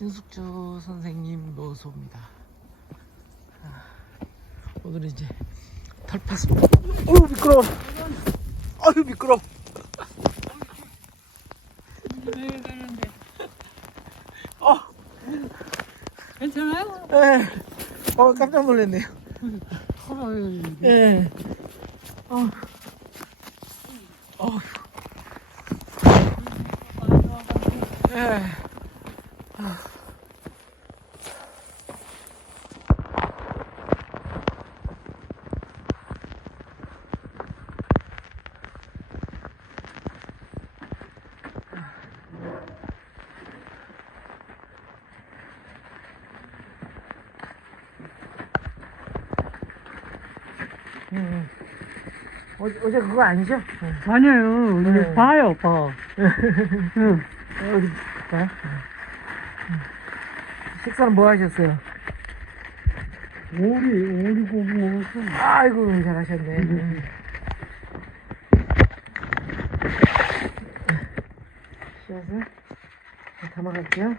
신숙주 선생님 노소입니다. 아, 오늘은 이제 털파스. 어우 미끄러. 아유 미끄러. 어, 괜찮아요? 예. 어 깜짝 놀랐네요. 헐. 예. 어. 어. 예. 음. 어제, 어제 그거 아니죠? 아니에요. 네. 봐요, 봐. 응. 어디 볼까요? 식사는 뭐 하셨어요? 오리, 오리 고기 먹었어. 아이고 잘하셨네. 음. 씨앗을 담아갈게요.